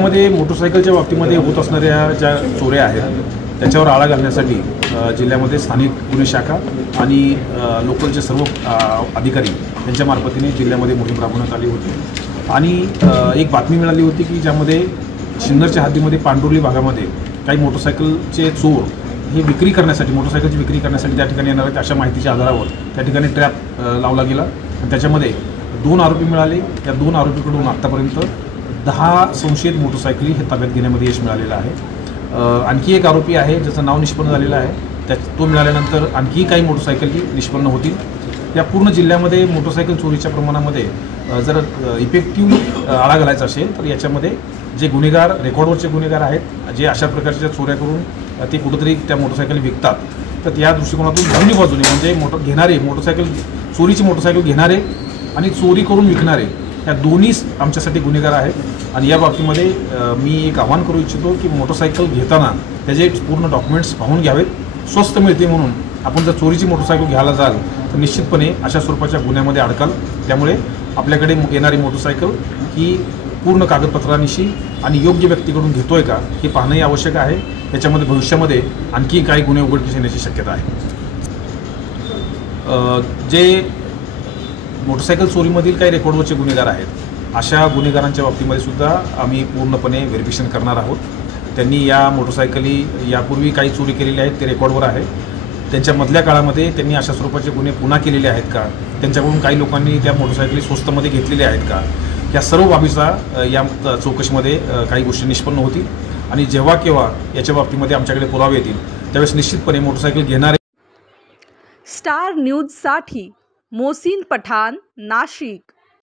त्यामध्ये मोटरसायकलच्या बाबतीमध्ये होत असणाऱ्या ज्या चोऱ्या आहेत त्याच्यावर आळा घालण्यासाठी जिल्ह्यामध्ये स्थानिक गुन्हे शाखा आणि लोकलचे सर्व अधिकारी यांच्या मार्फतीने जिल्ह्यामध्ये मोहीम राबवण्यात आली होती। आणि एक बातमी मिळाली होती की ज्यामध्ये सिन्नरच्या हद्दीमध्ये पांडुर्ली भागामध्ये काही मोटरसायकलचे चोर हे विक्री करण्यासाठी मोटरसायकलची विक्री करण्यासाठी त्या ठिकाणी येणार आहेत अशा माहितीच्या आधारावर त्या ठिकाणी ट्रॅप लावला गेला आणि त्याच्यामध्ये 2 आरोपी मिळाले। या 2 आरोपीकडून आत्तापर्यंत 10 संशयित मोटरसायकली हे ताब्यात घेण्यामध्ये यश मिळालेलं आहे। आणखी एक आरोपी आहे ज्याचं नाव निष्पन्न झालेलं आहे, तो मिळाल्यानंतर आणखी काही मोटरसायकली निष्पन्न होतील। या पूर्ण जिल्ह्यामध्ये मोटरसायकल चोरीच्या प्रमाणामध्ये जर इफेक्टिव्ह आळा घालायचा असेल तर याच्यामध्ये जे गुन्हेगार रेकॉर्डवरचे गुन्हेगार आहेत जे अशा प्रकारच्या चोऱ्या करून ते कुठंतरी त्या मोटरसायकल विकतात, तर त्या दृष्टिकोनातून दोन्ही बाजूने म्हणजे घेणारे मोटरसायकल चोरीची मोटरसायकल घेणारे आणि चोरी करून विकणारे या दोन्हीच आमच्यासाठी गुन्हेगार आहेत। आणि या बाबतीमध्ये मी एक आवाहन करू इच्छितो की मोटरसायकल घेताना त्याचे पूर्ण डॉक्युमेंट्स पाहून घ्यावेत। स्वस्त मिळते म्हणून आपण जर चोरीची मोटरसायकल घ्यायला जाल तर निश्चितपणे अशा स्वरूपाच्या गुन्ह्यामध्ये अडकाल। त्यामुळे आपल्याकडे येणारी मोटरसायकल ही पूर्ण कागदपत्रांनिशी आणि योग्य व्यक्तीकडून घेतोय का हे पाहणंही आवश्यक आहे। याच्यामध्ये भविष्यामध्ये आणखी काही गुन्हे उघडकीस येण्याची शक्यता आहे। जे मोटरसायकल चोरीमधील काही रेकॉर्डवरचे गुन्हेगार आहेत अशा गुन्हेगारांच्या बाबतीमध्ये सुद्धा आम्ही पूर्णपणे व्हेरिफिकेशन करणार आहोत। त्यांनी या मोटरसायकली यापूर्वी काही चोरी केलेली आहेत ते रेकॉर्डवर आहे। त्यांच्या मधल्या काळामध्ये त्यांनी अशा स्वरूपाचे गुन्हे पुन्हा केलेले आहेत का, त्यांच्याकडून काही लोकांनी त्या मोटरसायकली स्वस्तमध्ये घेतलेल्या आहेत का, या सर्व बाबीचा या चौकशीमध्ये काही गोष्टी निष्पन्न होतील। आणि जेव्हा केव्हा याच्या बाबतीमध्ये आमच्याकडे पुरावे येतील त्यावेळेस निश्चितपणे मोटरसायकल घेणारे स्टार न्यूजसाठी मोहसिन पठाण, नाशिक।